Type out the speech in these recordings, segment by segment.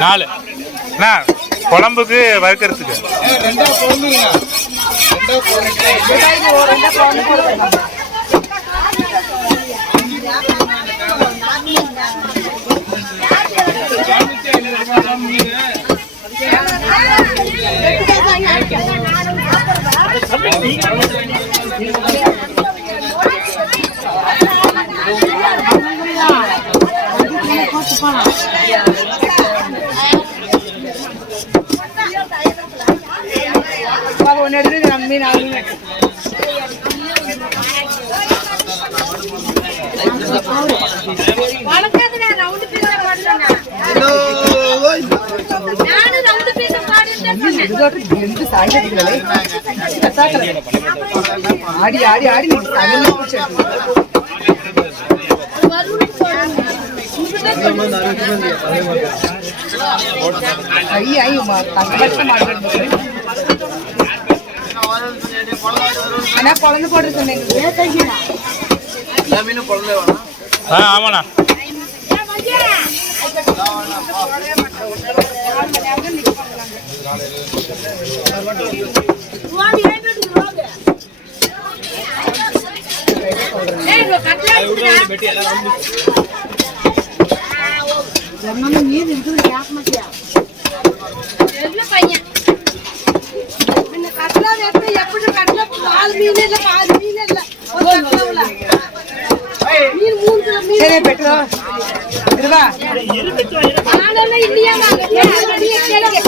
நாலு குழம்புக்கு வறுக்கிறதுக்கு ஆடி ஆடி ஆடி குழந்தை போட்டு சொன்னீங்க. ஆமாண்ணா மீன் இருக்குது கேட்க பையன் கட்லா எப்படி கட்ல பால் மீன் இல்ல பால் மீன் இல்ல மீன் 3 கிலோ மீன் பெட்ரோ இருவா ஆனல இல்லையா அது கேளுங்க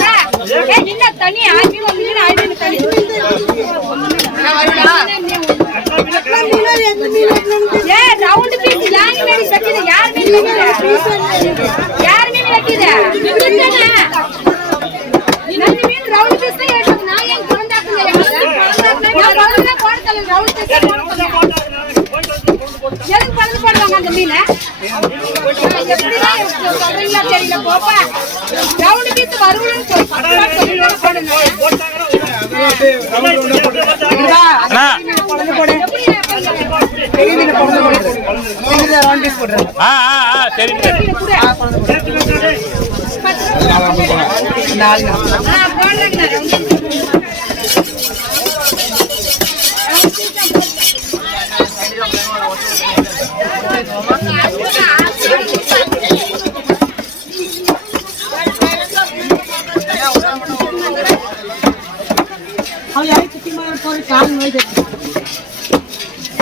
ஏய் நின்ன தண்ணி ஆவி மீன் ஆவி தண்ணி ஏ ரவுண்ட் பீஸ் யார் மேல கட்டிது யார் மேல யார் மேல கட்டிது நான் மீன் ரவுண்ட் பீஸ் தான் ஏற்றது நான் ஏன் கொண்டாக்குங்க நான் ரவுண்ட்ல போடுறேன் ரவுண்ட் பீஸ் போடுறேன் எதுக்கு பறந்து போடுவாங்க அந்த மீனை எப்படிடா சொல்றீங்களா தெரியல போப்பா ரவுண்ட் பீஸ் வருவணும்னு சொல்லி போடுங்க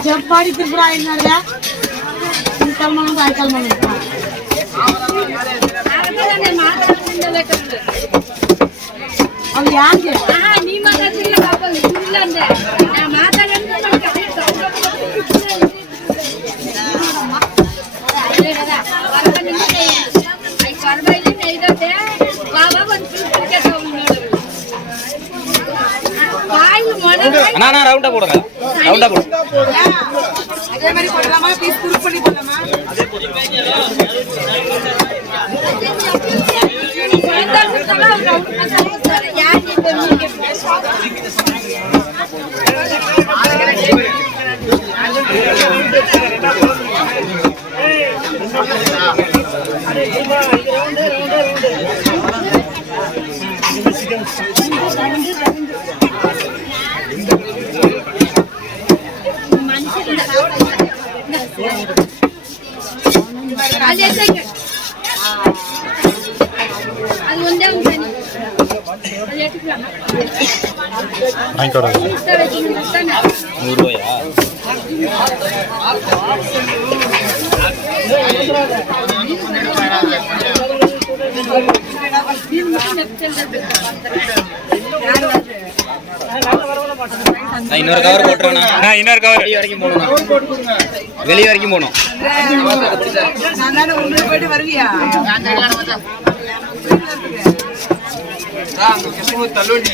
जब्बारी त्रिपुरा ரவுண்டா போடுங்க ரவுண்டா போடுங்க அதே மாதிரி போடலாமா பீஸ் குரூப் பண்ணி போடலாமா ₹100 இன்னொரு கவர் போட்டுருவேண்ணா. நான் இன்னொரு கவர் வெளியே வரைக்கும் போகணும். வெளியே வரைக்கும் போகணும். தள்ளுவண்டி